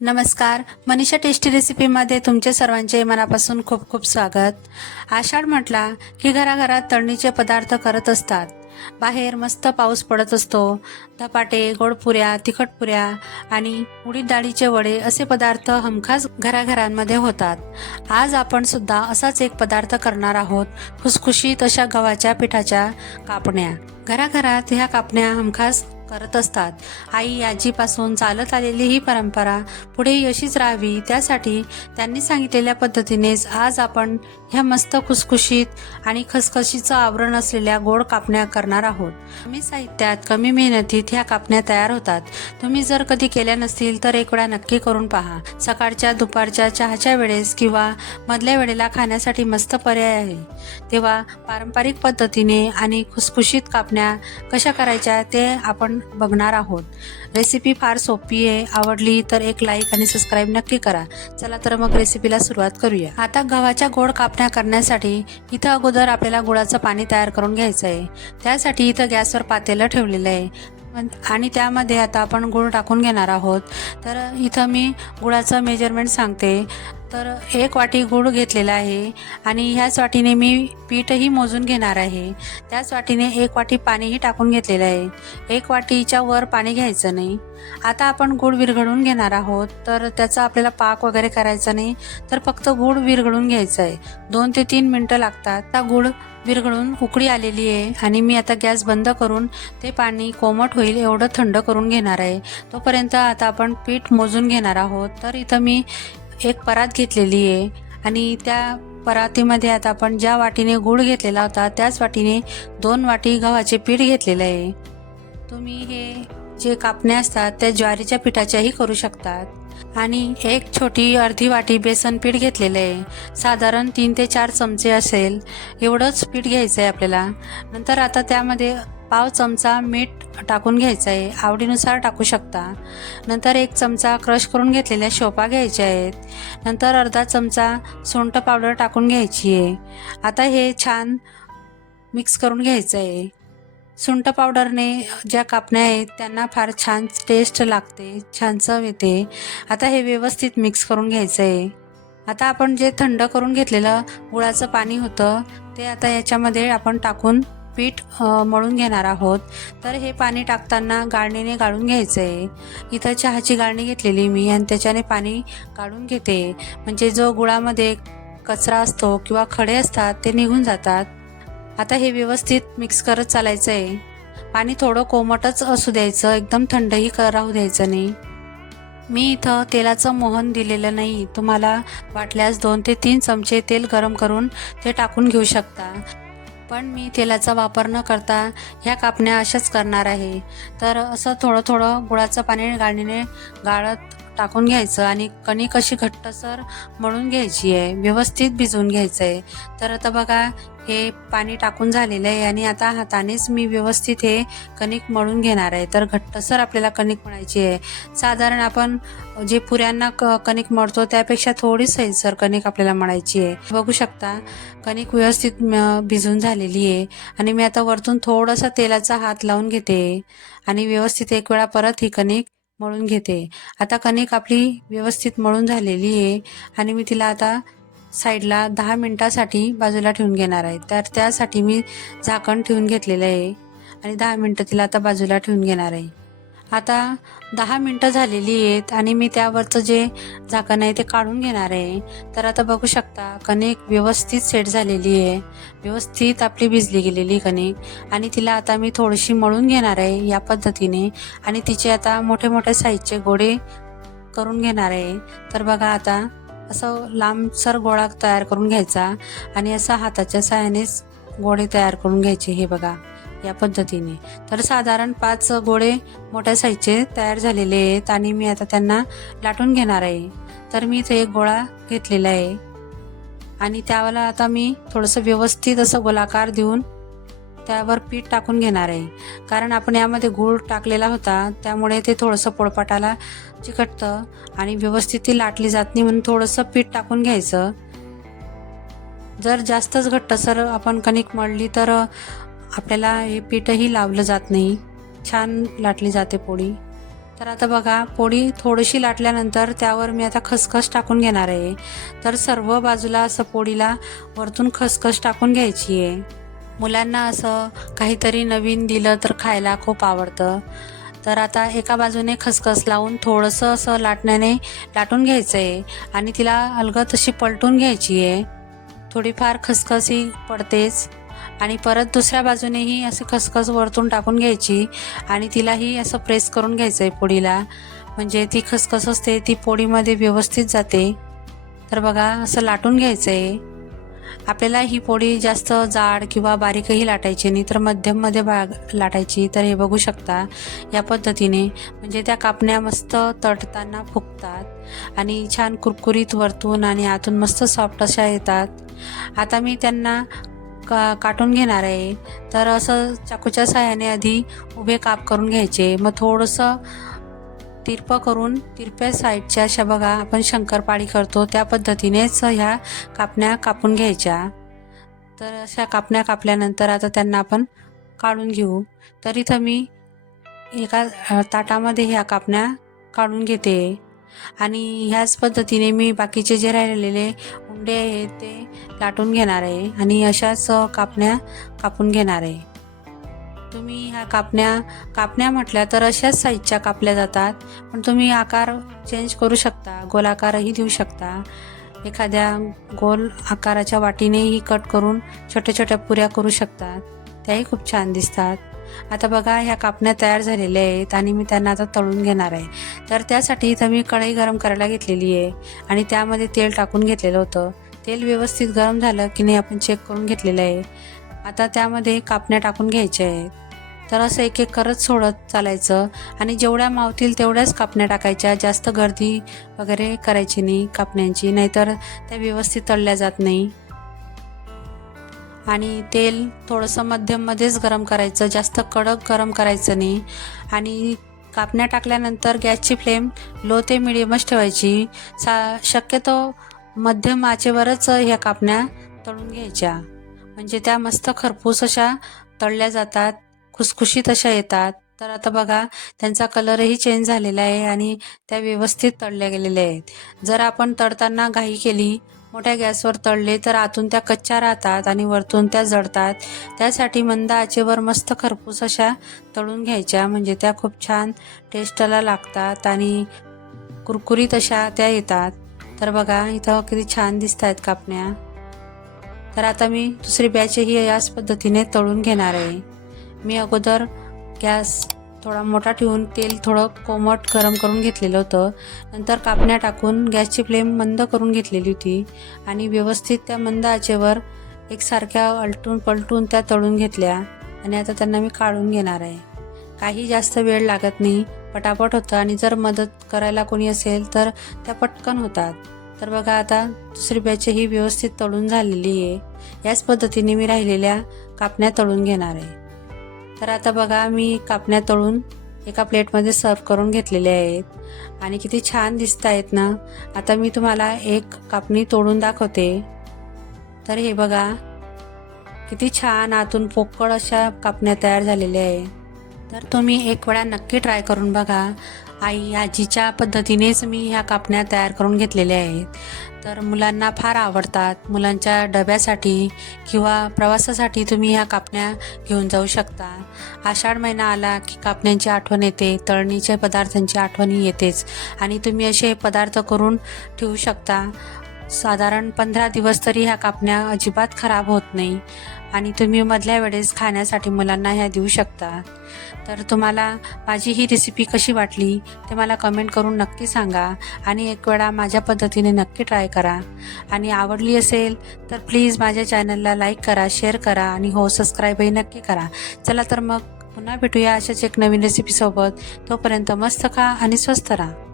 नमस्कार मनीषा टेस्टी रेसिपीमध्ये तुमचे सर्वांचे मनापासून खूप खूप स्वागत. आषाढ म्हटला की घराघरात तळणीचे पदार्थ करत असतात. बाहेर मस्त पाऊस पडत असतो. धपाटे गोडपुऱ्या तिखटपुऱ्या आणि उडीद डाळीचे वडे असे पदार्थ हमखास घराघरांमध्ये होतात. आज आपण सुद्धा असाच एक पदार्थ करणार आहोत खुसखुशीत अशा गव्हाच्या पिठाच्या कापण्या. घराघरात ह्या कापण्या हमखास करत असतात. आई आजीपासून चालत आलेली ही परंपरा पुढे अशीच राहावी त्यासाठी त्यांनी सांगितलेल्या पद्धतीनेच आज आपण ह्या मस्त खुसखुशीत आणि खसखशीचं आवरण असलेल्या गोड कापण्या करणार आहोत. कमी साहित्यात कमी मेहनतीत ह्या कापण्या तयार होतात. तुम्ही जर कधी केल्या नसतील तर एक वेळा नक्की करून पहा. सकाळच्या दुपारच्या चहाच्या वेळेस किंवा मधल्या वेळेला खाण्यासाठी मस्त पर्याय आहे. तेव्हा पारंपरिक पद्धतीने आणि खुसखुशीत कापण्या कशा करायच्या ते आपण बघणार आहोत. रेसिपी फार सोपी आहे आवडली तर एक लाईक आणि सबस्क्राईब नक्की करा. चला तर मग रेसिपीला सुरुवात करूया. आता गव्हाच्या गोड कापण्या करण्यासाठी इथं अगोदर आपल्याला गुळाचं पाणी तयार करून घ्यायचं आहे. त्यासाठी इथं गॅसवर पातेलं ठेवलेलं आहे. आणि त्यामध्ये आता आपण गुळ टाकून घेणार आहोत. तर इथं मी गुळाचं मेजरमेंट सांगते. तर एक वाटी गूळ घेतलेला आहे आणि ह्याच वाटीने मी पीठही मोजून घेणार आहे. त्याच वाटीने एक वाटी पाणीही टाकून घेतलेलं आहे. एक वाटीच्या वर पाणी घ्यायचं नाही. आता आपण गूळ विरघळून घेणार आहोत. तर त्याचा आपल्याला पाक वगैरे करायचा नाही. तर फक्त गूळ विरघळून घ्यायचं आहे. दोन ते तीन मिनटं लागतात. त्या गूळ विरघळून उकळी आलेली आहे आणि मी आता गॅस बंद करून ते पाणी कोमट होईल एवढं थंड करून घेणार आहे. तोपर्यंत आता आपण पीठ मोजून घेणार आहोत. तर इथं मी एक परात घेतलेली आहे. आणि त्या परातीमध्ये आता आपण ज्या वाटीने गूळ घेतलेला होता त्याच वाटीने दोन वाटी गव्हाचे पीठ घेतलेलं आहे. तुम्ही हे जे कापण्या असतात त्या ज्वारीच्या पिठाच्याही करू शकतात. आणि एक छोटी अर्धी वाटी बेसन पीठ घेतलेलं आहे. साधारण तीन ते चार चमचे असेल. एवढंच पीठ घ्यायचं आहे आपल्याला. नंतर आता त्यामध्ये पाव चमचा मीठ टाकून घ्यायचं आहे आवडीनुसार टाकू शकता. नंतर एक चमचा क्रश करून घेतलेल्या शोपा घ्यायच्या आहेत. नंतर अर्धा चमचा सोंट पावडर टाकून घ्यायची आहे. आता हे छान मिक्स करून घ्यायचं आहे सुंठ पावडरने ज्या कापण्या आहेत त्यांना फार छान टेस्ट लागते छान चव येते. आता हे व्यवस्थित मिक्स करून घ्यायचं आहे आता आपण जे थंड करून घेतलेलं गुळाचं पाणी होतं ते आता याच्यामध्ये आपण टाकून पीठ मळून घेणार आहोत. तर हे पाणी टाकताना गाळणीने गाळून घ्यायचं. आहे इथं चहाची गाळणी घेतलेली मी आणि त्याच्याने पाणी काढून घेते. म्हणजे जो गुळामध्ये कचरा असतो किंवा खडे असतात ते निघून जातात. आता हे व्यवस्थित मिक्स करत चालायचं आहे पाणी थोडं कोमटच असू द्यायचं एकदम थंडही क- राहू द्यायचं नाही. मी इथं तेलाचं मोहन दिलेलं नाही. तुम्हाला वाटल्यास दोन ते तीन चमचे तेल गरम करून ते टाकून घेऊ शकता. पण मी तेलाचा वापर न करता ह्या कापण्या अशाच करणार आहे. तर असं थोडं थोडं गुळाचं पाणी गाळणीने गाळत टाकून घ्यायचं आणि कणिक अशी घट्टसर मळून घ्यायची आहे व्यवस्थित भिजवून घ्यायचं आहे तर आता बघा हे पाणी टाकून झालेलं आहे आणि आता हातानेच मी व्यवस्थित हे कणिक मळून घेणार आहे. तर घट्टसर आपल्याला कणिक मळायची आहे. साधारण आपण जे पुऱ्यांना क कणिक मळतो त्यापेक्षा थोडी सैलसर कणिक आपल्याला मळायची आहे. बघू शकता कणिक व्यवस्थित भिजून झालेली आहे. आणि मी आता वरतून थोडासा तेलाचा हात लावून घेते आणि व्यवस्थित एक वेळा परत ही कणिक मळून घेते. आता कणिक आपली व्यवस्थित मळून झालेली आहे आणि मी तिला आता साईडला दहा मिनटासाठी बाजूला ठेवून घेणार आहे. तर त्यासाठी मी झाकण ठेवून घेतलेलं आहे आणि दहा मिनटं तिला आता बाजूला ठेवून घेणार आहे. आता दहा मिनटं झालेली आहेत आणि मी त्यावरचं जे झाकण आहे ते काढून घेणार आहे. तर आता बघू शकता कणिक व्यवस्थित सेट झालेली आहे. व्यवस्थित आपली भिजली गेलेली कणिक. आणि तिला आता मी थोडीशी मळून घेणार आहे या पद्धतीने. आणि तिचे आता मोठे मोठे साईजचे गोळे करून घेणार आहे. तर बघा आता असं लांबसर गोळा तयार करून घ्यायचा. आणि असा हाताच्या साहाय्यानेच गोळे तयार करून घ्यायचे हे बघा. या पद्धतीने. तर साधारण पाच गोळे मोठ्या साईजचे तयार झालेले आहेत आणि मी आता त्यांना लाटून घेणार आहे. तर मी इथे एक गोळा घेतलेला आहे. आणि त्यावाला आता मी थोडंसं व्यवस्थित असं गोलाकार देऊन त्यावर पीठ टाकून घेणार आहे. कारण आपण यामध्ये गूळ टाकलेला होता त्यामुळे ते थोडंसं पोळपाटाला चिकटतं आणि व्यवस्थित ती लाटली जात नाही म्हणून थोडंसं पीठ टाकून घ्यायचं. जर जास्तच घट्टसर आपण कणिक मळली तर आपल्याला हे पीठही लावलं जात नाही. छान लाटली जाते पोळी. तर आता बघा पोळी थोडीशी लाटल्यानंतर त्यावर मी आता खसखस टाकून घेणार आहे. तर सर्व बाजूला असं पोळीला वरतून खसखस टाकून घ्यायची आहे. मुलांना असं काहीतरी नवीन दिलं तर खायला खूप आवडतं. तर आता एका बाजूने खसखस लावून थोडंसं असं लाटण्याने लाटून घ्यायचं आहे आणि तिला अलगद अशी पलटून घ्यायची आहे. थोडीफार खसखस ही पडतेच. आणि परत दुसऱ्या बाजूनेही असं खसखस वरतून टाकून घ्यायची आणि तिलाही असं प्रेस करून घ्यायचं आहे पोळीला. म्हणजे ती खसखस असते ती पोळीमध्ये व्यवस्थित जाते. तर बघा असं लाटून घ्यायचं आहे आपल्याला ही पोळी जास्त जाड किंवा बारीकही लाटायची नाही तर मध्यममध्ये भाग लाटायची. तर हे बघू शकता या पद्धतीने. म्हणजे त्या कापण्या मस्त तटताना फुगतात आणि छान कुरकुरीत वरतून आणि आतून मस्त सॉफ्ट अशा येतात. आता मी त्यांना का काटून घेणार आहे? तर असं चाकूच्या साह्याने आधी उभे काप करून घ्यायचे. मग थोडंसं तिरपं करून तिरप्या साईडच्या अशा बघा आपण शंकरपाळी करतो त्या पद्धतीनेच ह्या कापण्या कापून घ्यायच्या. तर अशा कापण्या कापल्यानंतर आता त्यांना आपण काढून घेऊ. तर इथं मी एका ताटामध्ये ह्या कापण्या काढून घेते. आणि ह्याच पद्धतीने मी बाकीचे जे राहिलेले उंडे आहेत ते लाटून घेणार आहे आणि अशाच कापण्या कापून घेणार आहे. तुम्ही ह्या कापण्या कापण्या म्हटल्या तर अशाच साईजच्या कापल्या जातात. पण तुम्ही आकार चेंज करू शकता गोलाकारही देऊ शकता. एखाद्या गोल आकाराच्या वाटीनेही कट करून छोट्या छोट्या पुऱ्या करू शकतात त्याही खूप छान दिसतात. आता बघा ह्या कापण्या तयार झालेल्या आहेत आणि मी त्यांना आता तळून घेणार आहे. तर त्यासाठी इथं मी कढई गरम करायला घेतलेली आहे आणि त्यामध्ये तेल टाकून घेतलेलं होतं. तेल व्यवस्थित गरम झालं की नाही आपण चेक करून घेतलेलं आहे. आता त्यामध्ये कापण्या टाकून घ्यायच्या आहेत. तर असं एक एक करत सोडत चालायचं आणि जेवढ्या मावतील तेवढ्याच कापण्या टाकायच्या. जास्त गर्दी वगैरे करायची नाही कापण्यांची नाहीतर त्या व्यवस्थित तळल्या जात नाही. आणि तेल थोडंसं मध्यममध्येच गरम करायचं जास्त कडक गरम करायचं नाही. आणि कापण्या टाकल्यानंतर गॅसची फ्लेम लो ते मिडियमच ठेवायची. सा शक्यतो मध्यम आचेवरच ह्या कापण्या तळून घ्यायच्या. म्हणजे त्या मस्त खरपूस अशा तळल्या जातात खुसखुशीत अशा येतात. तर आता बघा त्यांचा कलरही चेंज झालेला आहे आणि त्या व्यवस्थित तळल्या गेलेल्या आहेत. जर आपण तळताना घाई केली मोठ्या गॅसवर तळले तर आतून त्या कच्च्या राहतात आणि वरतून त्या जळतात. त्यासाठी मंद आचेवर मस्त खरपूस अशा तळून घ्यायच्या. म्हणजे त्या खूप छान टेस्टला लागतात आणि कुरकुरीत अशा त्या येतात. तर बघा इथं हो किती छान दिसत आहेत कापण्या. तर आता मी दुसरी बॅचही याच पद्धतीने तळून घेणार आहे. मी अगोदर गॅस थोडा मोठा ठेवून तेल थोडं कोमट गरम करून घेतलेलं होतं. नंतर कापण्या टाकून गॅसची फ्लेम मंद करून घेतलेली होती. आणि व्यवस्थित त्या मंद आचेवर एकसारख्या अलटून पलटून त्या तळून घेतल्या. आणि आता त्यांना मी काढून घेणार आहे. काही जास्त वेळ लागत नाही. पटापट होतं आणि जर मदत करायला कोणी असेल तर त्या पटकन होतात. तर बघा आता दुसरी बॅच ही व्यवस्थित तळून झालेली आहे. याच पद्धतीने मी राहिलेल्या कापण्या तळून घेणार आहे. तर आता बघा मी कापण्या तळून एका प्लेटमध्ये सर्व करून घेतलेले आहेत. आणि किती छान दिसत आहेत ना. आता मी तुम्हाला एक कापणी तोडून दाखवते. तर हे बघा किती छान आतून पोकळ अशा कापण्या तयार झालेल्या आहे तर तुम्ही एक वेळा नक्की ट्राय करून बघा. आई आजीच्या पद्धतीनेच मी ह्या कापण्या तयार करून घेतलेल्या आहेत. तर मुलांना फार आवडतात. मुलांच्या डब्यासाठी किंवा प्रवासासाठी तुम्ही ह्या कापण्या घेऊन जाऊ शकता. आषाढ महिना आला की कापण्यांची आठवण येते तळणीच्या पदार्थांची आठवणही येतेच आणि तुम्ही असे पदार्थ करून ठेवू शकता. साधारण पंधरा दिवस तरी ह्या कापण्या अजिबात खराब होत नाही. आणि तुम्ही मधल्या वेळेस खाण्यासाठी मुलांना ह्या देऊ शकता. तर तुम्हाला माझी ही रेसिपी कशी वाटली ते मला कमेंट करून नक्की सांगा आणि एक वेळा माझ्या पद्धतीने नक्की ट्राय करा. आणि आवडली असेल तर प्लीज माझ्या चॅनलला लाईक करा शेअर करा आणि हो सबस्क्राईबही नक्की करा. चला तर मग पुन्हा भेटूया अशाच एक नवीन रेसिपीसोबत तोपर्यंत मस्त खा आणि स्वस्त राहा.